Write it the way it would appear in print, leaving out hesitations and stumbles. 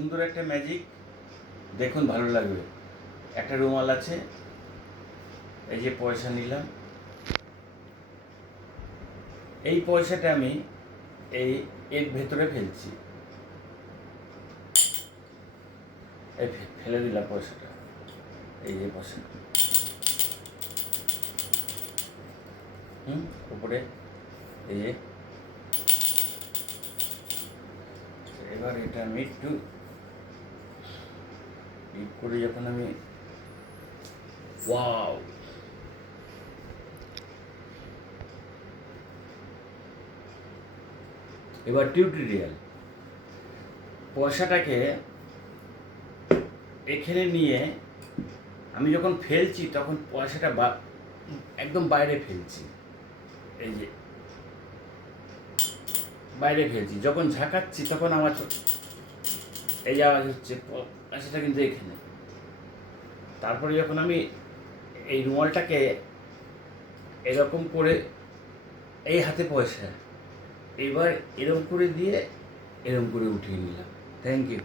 সুন্দর একটা ম্যাজিক, দেখুন ভালো লাগবে। একটা রুমাল আছে, এই যে পয়সা নিলাম, এই পয়সাটা আমি এর ভেতরে ফেলছি, এই ফেলে দিলাম পয়সাটা, এই যে পয়সা উপরে, এই যে এবার এটা আমি একটু করে যখন আমি ওয়াও, এবার টিউটোরিয়াল। পয়সাটাকে এখানে নিয়ে আমি যখন ফেলছি তখন পয়সাটা একদম বাইরে ফেলছি, এই যে বাইরে ফেলছি, যখন ঝাঁকাচ্ছি তখন আমার এই যে আওয়াজ হচ্ছে, পয়সাটা কিন্তু এখানে। তারপরে যখন আমি এই রুমালটাকে এরকম করে, এই হাতে পয়সা, এবার এরকম করে দিয়ে এরকম করে উঠিয়ে নিলাম। Thank you.